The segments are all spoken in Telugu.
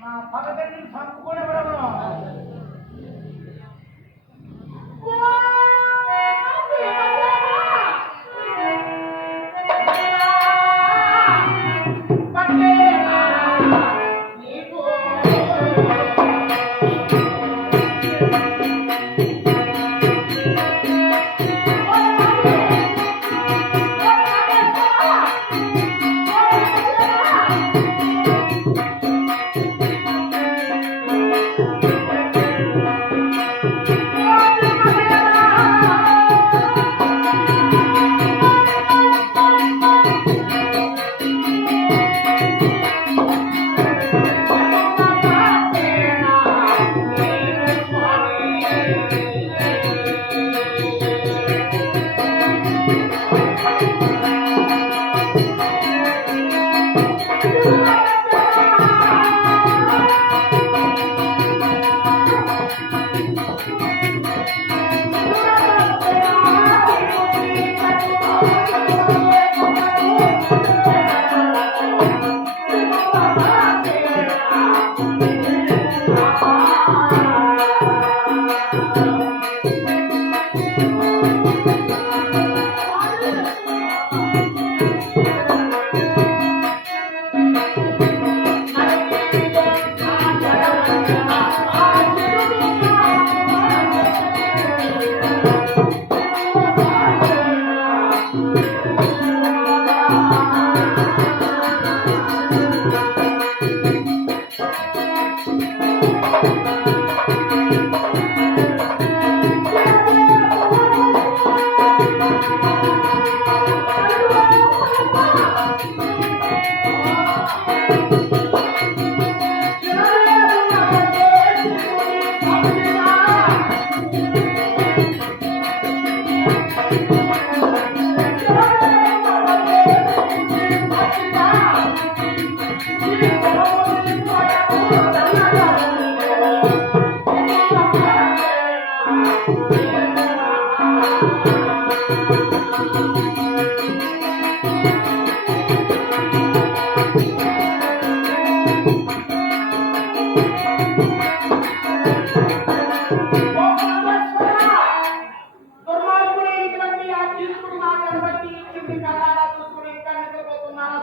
నా పక్కన సంపుకొని ఎవరన్నా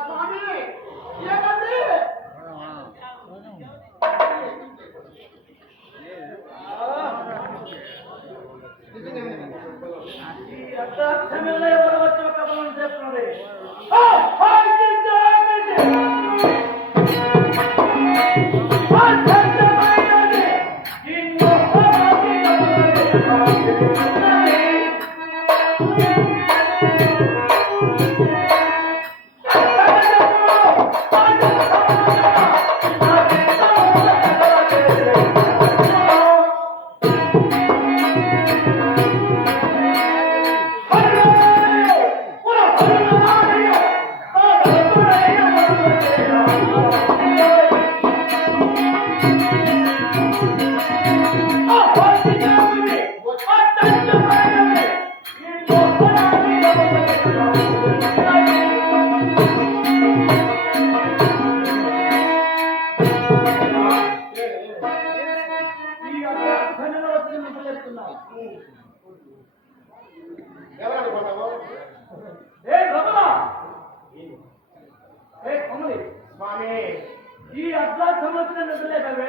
స్వామి సమయంలో ఎవరు వచ్చి ఒక పనులు చేస్తున్నది స్వామి ఈ అట్లా సంవత్సరం నిద్రలేకవే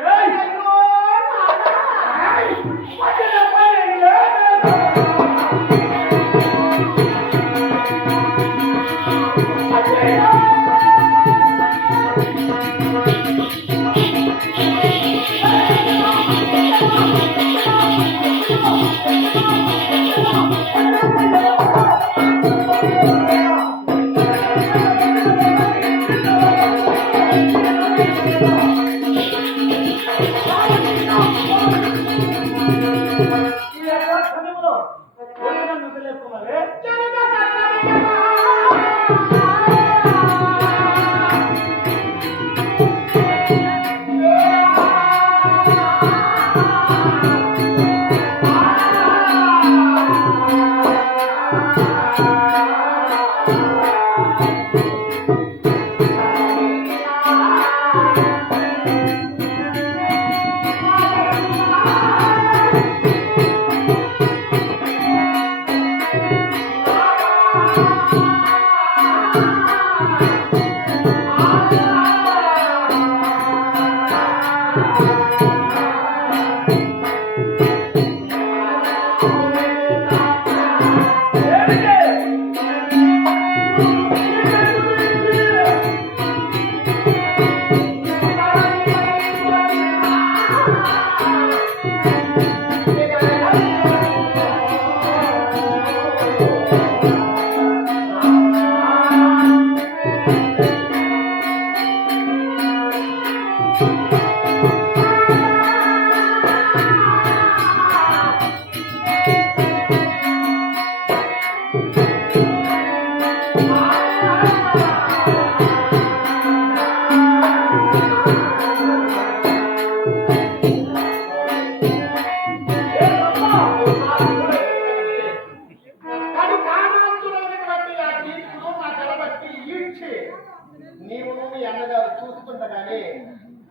నీవు మీ అన్నగారు చూస్తుండగానే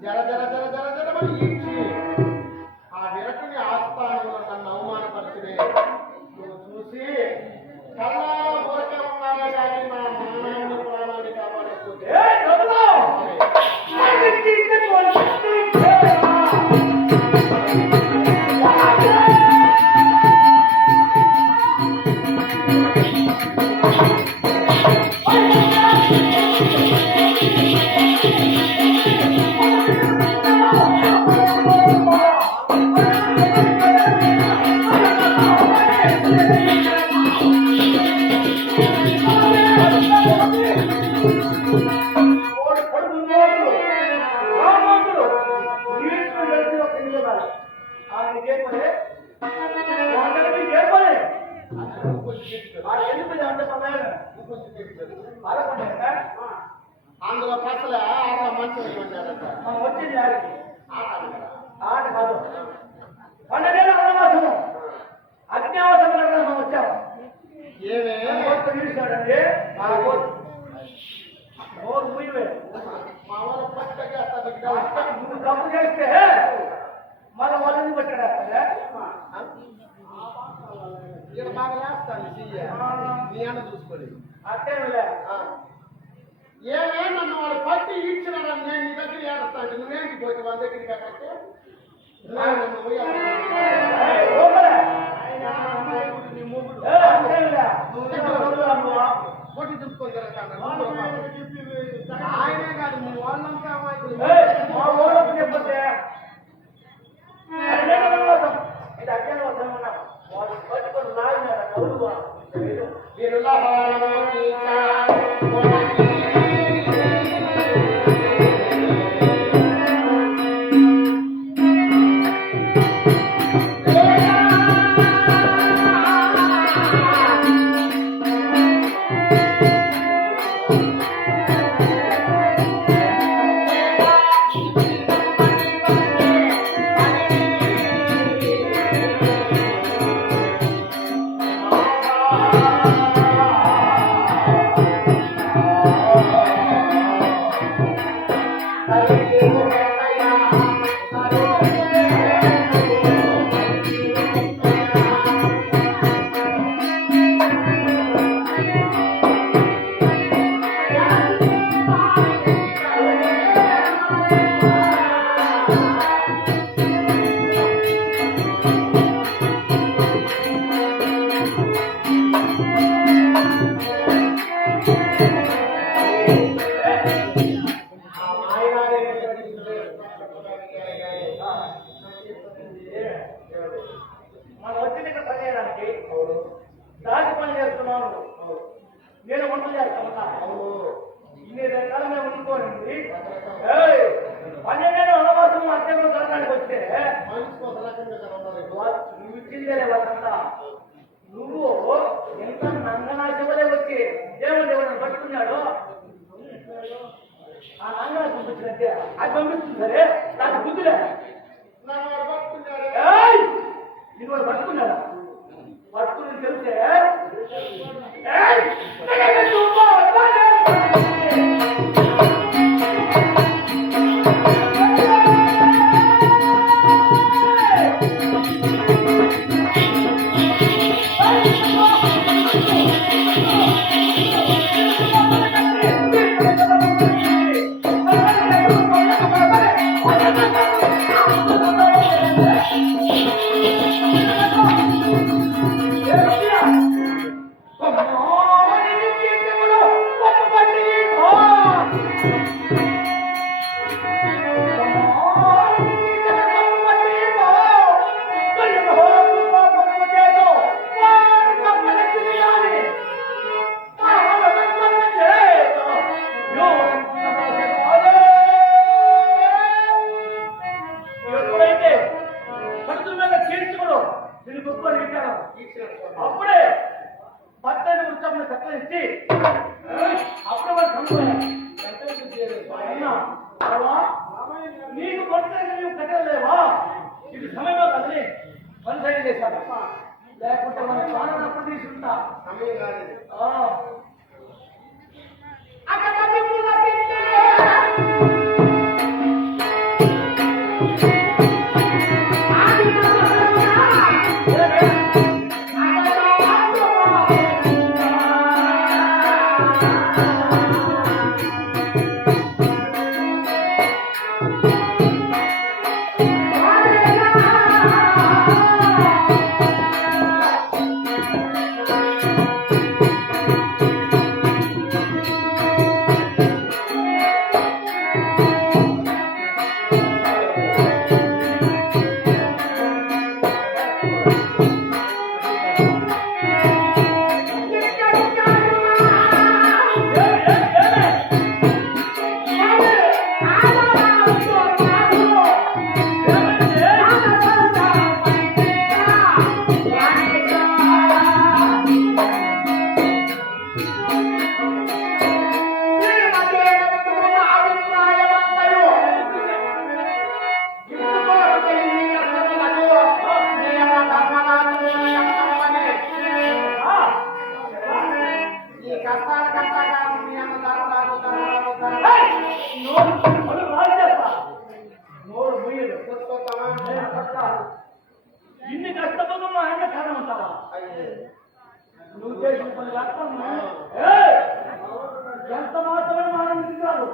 జర జర జర జర జరమని ఈడ్చి ఆ విరటుని ఆస్థానంలో నన్ను అవమానపరిచినే నువ్వు చూసి కళ్ళ ఊరకే ఉన్నావే కానీ మా మానాన్ని ప్రాణాన్ని కాపాడకపోతే అందులో పసలే ఆట మంచిగా ఇవ్వడారట వచ్చింది ఆడికి ఆట కాదు 12 ఏళ్ళ వనవాసము అజ్ఞావతం వచ్చాము ఏమే తీర్చాడండి నోరు ముయ్యవే మా వాళ్ళ పట్టగా నువ్వు తప్పు చేస్తే మళ్ళీ వాళ్ళని పెట్టాడు ఈయన బాగా లేస్తాను నీ అన్న చూసుకోలేదు అట్టేమిలే ఏమే నన్ను వాడు పట్టి ఈడ్చినాడని నేను నీ దగ్గర ఏడుస్తాను నువ్వేంటి పోతే వాళ్ళ దగ్గరికి అక్కడికి నన్ను నీ మూగుడు కాబట్టి దాటి పని చేస్తున్నాను. నేను వంట చేస్తామన్నా. ఇన్ని రకాల మేము వండుకోనండి. 12 వనవాసం అత్యంత కలడానికి వస్తే నువ్వు ఇచ్చిందే వాళ్ళంతా. నువ్వు ఎంత నంగనాశవలే వచ్చి దేవుడు ఎవరిని పట్టుకున్నాడు. ఆ నంగనాశ పంపించినట్టే అది పంపిస్తుంది సరే, నాకు బుద్ధిలే. ఇది వాడు పట్టుకున్నాడా? పట్టుకుని తెలిస్తే అప్పుడే 18 ఉత్సవం చక్కనిచ్చి అప్పుడు నీకు కొట్టడానికి నీవు కట్టలేవా? ఇది సమయంలో కదని పని సైన్ చేశాను. లేకుంటే మన ప్రాణం అప్పుడు తీసుకుంటా. ఇన్ని కష్టపడు మా ఆయన కారణమంటావా? నువ్వు చేసిన పని ఎంత మాత్రమే ఆనందించారు.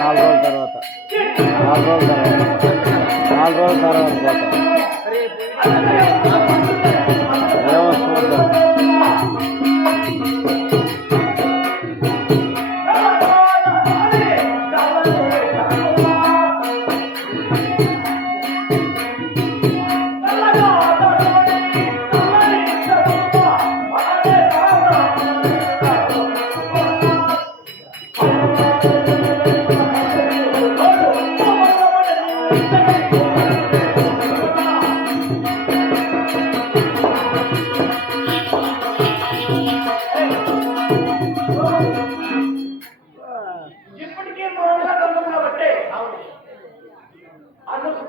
నాలుగు రోజుల తర్వాత పోతాం.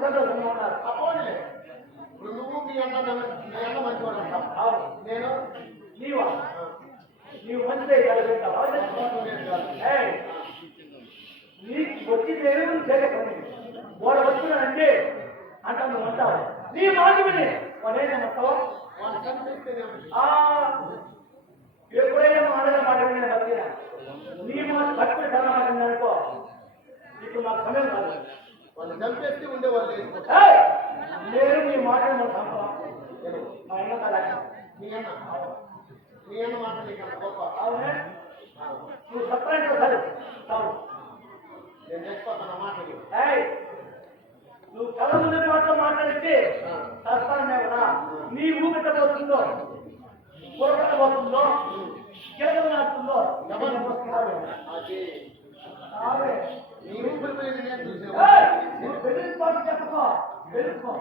సంతోషంగా ఉన్నారు. అపోలే ఇప్పుడు నువ్వు మీ అన్న మంచివాడు అంటావు. అవును. నేను నీవా నీవు మంచిదే కలిగిస్తావా? నీకు వచ్చి నేను చేయకపోయి వాడు వచ్చినానంటే అంటా నువ్వు అంటావు. నీ మాట విని వాడేమంటావు? వాళ్ళు చనిపిస్తేనే ఎప్పుడైనా మాడగా మాట విని బతికినా నీ మాట బతుకుని చాలా మాట విన్నానుకో నీకు నాకు సమయం కాదు. వాళ్ళు చంపేస్తే ఉండేవాళ్ళు లేదు. నేను నీ మాట సంపా నేను మా అన్న కదా మీ అన్న మాట నీకు అంత గొప్ప. అవునే నువ్వు సపరేట్ సరే అవును. నేను చచ్చిపోతాను ఆ మాట నీకు. నువ్వు కళ ముందు మాటలు మాట్లాడితే సస్తానే కదా నీ ఊపిట పోతుందో పొరగట పోతుందో గిరగలు నాటుతుందో అది అవే నీ ఊపిరి మీద నేను చూసాను. నువ్వు బెదిరించుకోవడం చెప్పకో బెదిరించుకో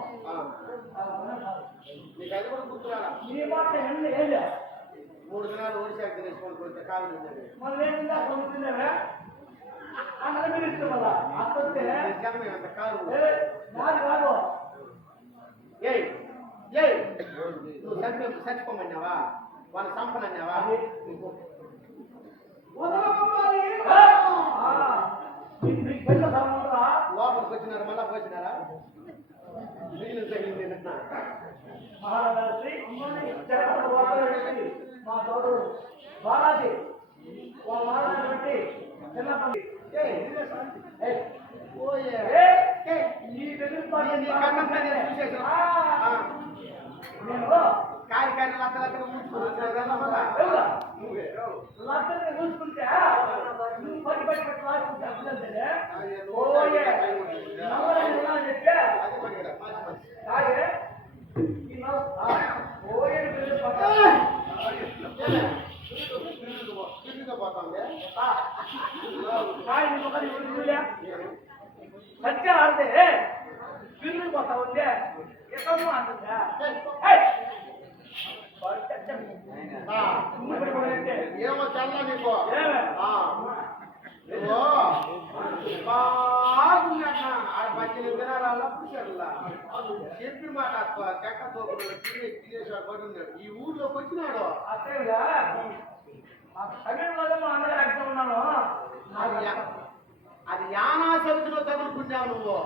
నీకు అది కూడా గుర్తురాలా? నీ మాట ఎన్ని ఏళ్ళా 3 దినాలు ఓడిశాక తినేసుకొని పోతే కాలు ఉండేది. మనం ఏంటంటే పొందుతున్నావే అక్కడ మీరు ఇష్టం వల్ల అత్తే జనం అంత కాలు నాకు కాదు ఏయ్ నువ్వు చచ్చిపోమన్నావా? వాళ్ళ సంపనన్నావా? నీకు పెద్ద సంబంధరా లోపలికి వచ్చినారు మళ్ళా వచ్చినారా? మిగిలిన తగిలింది మహారాజు మా సోదరుడు బాలాజీ వాళ్ళ మహారాజు బట్టి చిన్నప్పటి నేను కార్యకారి లక్షలక్కడ లక్షలు చూసుకుంటే నువ్వు పడి పడి పట్టి లాక్కుంటే అర్థంటే సత్య ఆడితే పిల్లలు పోతా ఉంటే ఎక్కడో అంటుందా ఏమో చల్ల నీకు పద్దెనిమిది దినాల చెప్పి మాట చెక్క తోపుడు తినేసాడు పడున్నాడు. ఈ ఊర్లోకి వచ్చినాడు. అత్తయ్యగా తమిళనాడు మా అన్నగారు అక్కడ ఉన్నాను. అది యానా చదువులో చదువుకున్నావు నువ్వు.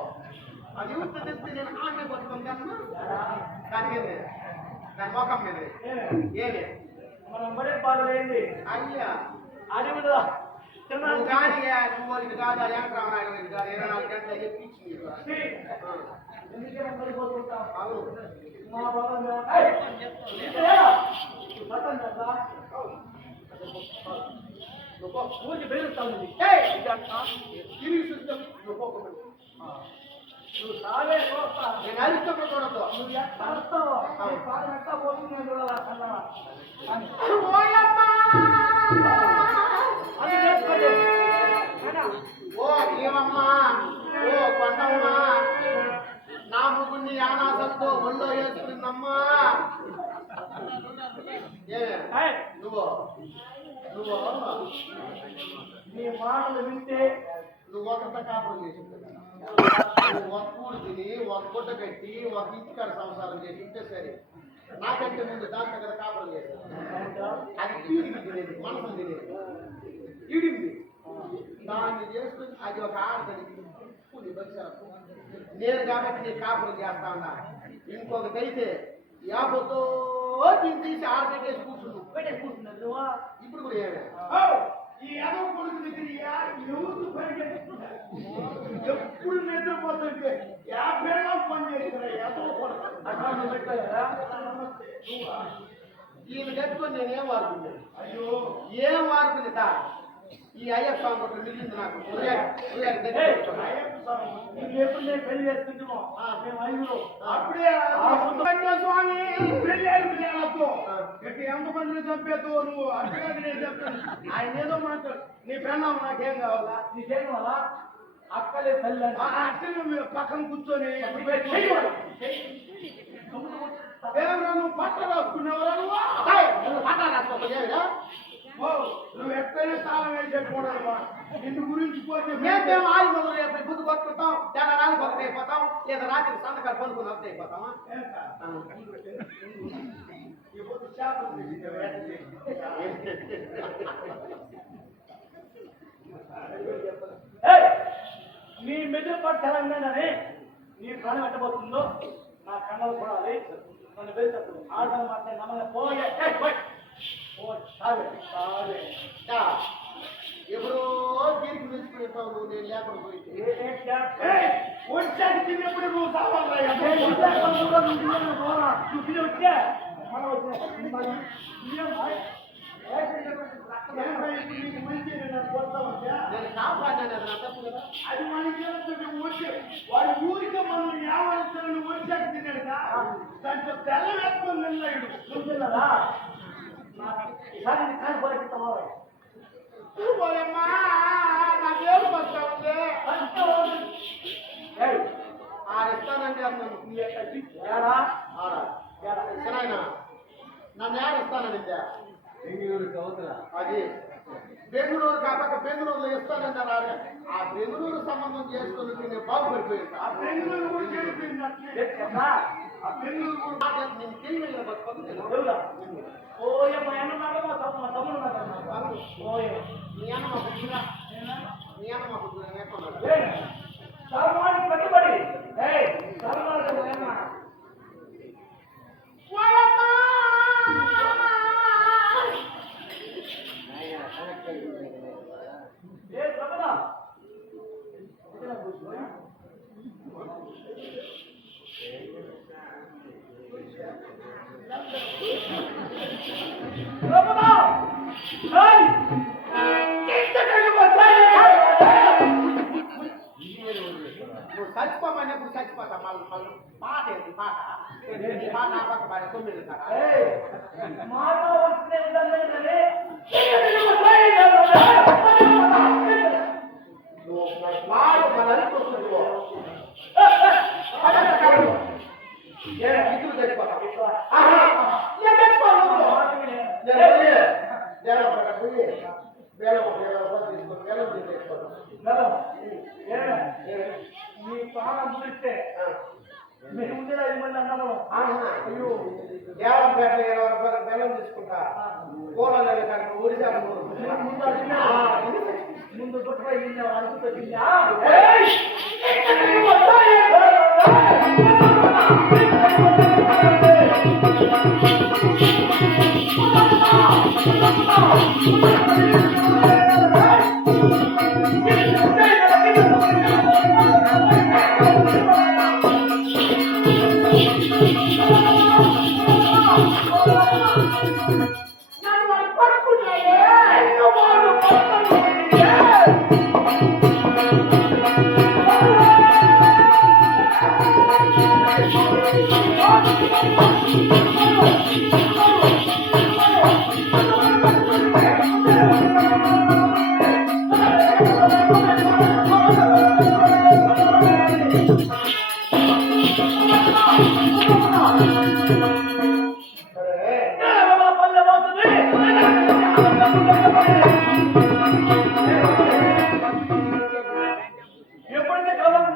అది ఊరు తెలిస్తే నేను ఆమె పట్టుకుంటాను. దాని మొఖం మీద ఏమి మనం పడే బాధలు ఏంటి? అయ్యా అది కూడా నువ్వు కానీ నువ్వు వాళ్ళకి కాదు వెంకటరామనాయుడు కాదు 24 గంటలు చెప్పించి అవును మా బాబా ఊరికి బెదిరిస్తాను. నువ్వు సాగే చూస్తా నేను అరిష్టంలో చూడద్దు. నువ్వు ఎట్లా వస్తావు పాదం ఎట్లా పోతుంది నేను చూడాలా ఓ ఏమమ్మా ఓ కొండమ్మా నా ముగ్గురిని యానాసంతో ఒళ్ళో వేసుకుందమ్మా. నువ్వు నీ మాటలు వింటే నువ్వు ఒకట కాపురం చేసి నువ్వు ఒక కూడు తిని ఒక గుడ్డ కట్టి ఒక ఇంటికాడ సంసారం చేసి ఉంటే సరే. నాకంటే ముందు దాని దగ్గర కాపురం చేశాను. అది ఈడింది తినేది మనసులు తినేది ఈడింది దాన్ని చేసుకుని అది ఒక ఆడదానికి నేను కాబట్టి నీ కాపురం చేస్తా ఉన్నా. ఇంకొకటి అయితే యాభతో దీన్ని తీసి ఆడదగ్గేసి కూర్చున్నావు పెట్టే కూర్చున్నది ఇప్పుడు కూడా ఏమే ఈ యాదవ కొడుకు దగ్గర ఎవరు ఎప్పుడు నిద్రపోతుంటే 50 ఏళ్ళ పని చేసిన యాదవ కొడుకు అట్లా పెట్టారా? ఈయన కట్టుకొని నేనేం వాడుకున్నాను? అయ్యో ఏం వాడుకునేదా ఈ అయ్యప్ప స్వామి ఒకటి మిగిలింది నాకు. ఎప్పుడు నేను పెళ్లి చేసుకుంటామో మేము ఐదులో అప్పుడే స్వామి పెళ్ళి ఎంతమందిని చంపేతో నువ్వు అప్పుడే నేను చెప్తాను. ఆయన ఏదో మాట్లాడు నీ ప్రేమ నాకేం కావాలా నీకేం కావాలా అక్కలే తల్లి అక్కడే పక్కన కూర్చొని నువ్వు పట్ట రాసుకున్నావరా? నువ్వు పట్ట రాసుకో నువ్వు ఎక్కడైనా స్థానం వేసి చూడమ్మా నిన్ను గురించి పోతే మేము ఆయుధంలో రేపు బుద్ధి కొట్టుకుంటాం తెల్లరానికి ఒకటి అయిపోతాం లేదా రాత్రి సంతకాలు పనుకుని ఒకటి అయిపోతామా ఇప్పుడు చేపలు తెచ్చి నీ మెదడు పట్టు తెలంగాణనే నీ ప్రాణం ఎట్టబోతుందో నా కళ్ళలు చూడాలి నన్ను వెళ్తాడు ఆడదాన్ని మాట్లాడి నమ్మని పోయే ఎవరో దీనికి పిలుచుకుంటావు నువ్వు నేను లేకుండా పోయి వచ్చాక తిన్నప్పుడు నువ్వు సావాలి వచ్చా మన వచ్చా నేను కాపాడినాను అది నా తప్పు కదా అది మనకి వచ్చి వాడి ఊరికే మనం ఏమవుతారని వచ్చాక తిన్నాడు దాంట్లో బెల్లం వేసుకొని నిన్నాడు నువ్వు తిన్నారా నాకేం వస్తా ఉంది ఆడిస్తానంటే ఏడా నన్ను ఏడిస్తానండి బెంగళూరుకి అవతల అది బెంగళూరు కాక బెంగళూరులో ఇస్తానన్నారు ఆడ ఆ బెంగళూరు సంబంధం చేసుకుని నేను బాగుపడిపోయింది ఆ బెంగళూరు ఊరికి వెళ్ళిపోయింది ఆ బెంగళూరు నేను తెలియదు పట్టుకోదు ఓయ మా అన్న మా తమ్ముడు ఓయ మీ అన్న మా బుద్ధిగా మీ అన్న మా బుద్ధిగా నేర్చుకున్నాడు సర్వానికి కట్టుబడి సర్వానికి నువ్వు చచ్చిపోమన్నప్పుడు చచ్చిపోతా మళ్ళీ పాట ఏంటి పాట పాట ఆ పక్క బాగా 9 కదా మాట వస్తే నువ్వు వాడు మన అనిపిస్తుంది ఇద్దరు చచ్చిపోతా మీ ప్రాణం చూస్తే మీరు ఉండేది 5 మంది అన్నాము అయ్యో దేవరపేట 20 రూపాయలు బెల్లం తీసుకుంటా కూలలేదు కానీ ఊరిసాను ముందు గుట్టపై అనుకుంటా ఎప్పుడైతే కావాలి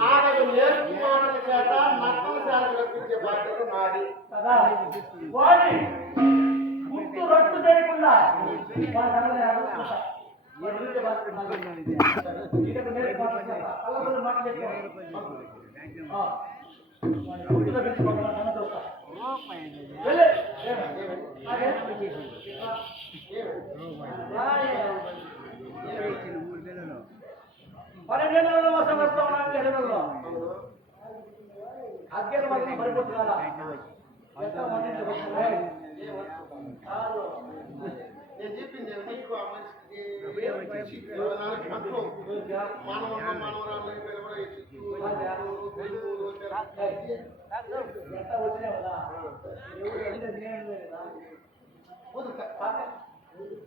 నాకు నేర్చుకోవడం చేత నక్కల శాలకు రప్పించే బాధ్యత నాది వాడి గుర్తు రద్దు చేయకుండా పన్నెండేళ్ళ మోసం వస్తా ఉన్నాను ఎడలలో అగ్గేల మధ్య పడిపోతున్నారా నేను చెప్పింది నీకు ఆ మనిషికి మానవరాలు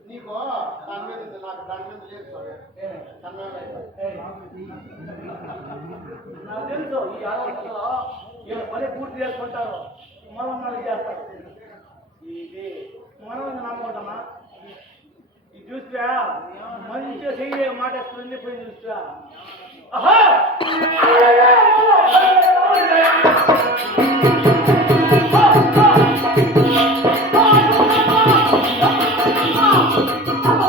నీకు దాని మీద ఉంది, నాకు దాని మీద లేదు స్వామి. సన్నగా నాకు తెలుసు ఈ ఆలోచనలో వీళ్ళ పని పూర్తి చేసుకుంటారు, మనం చేస్తారు. ఇది మనం నమ్ముకుంటామా? ఇది చూస్తా మంచిగా చెయ్యి మాట వెళ్ళిపోయి చూస్తా. ఆహా Apa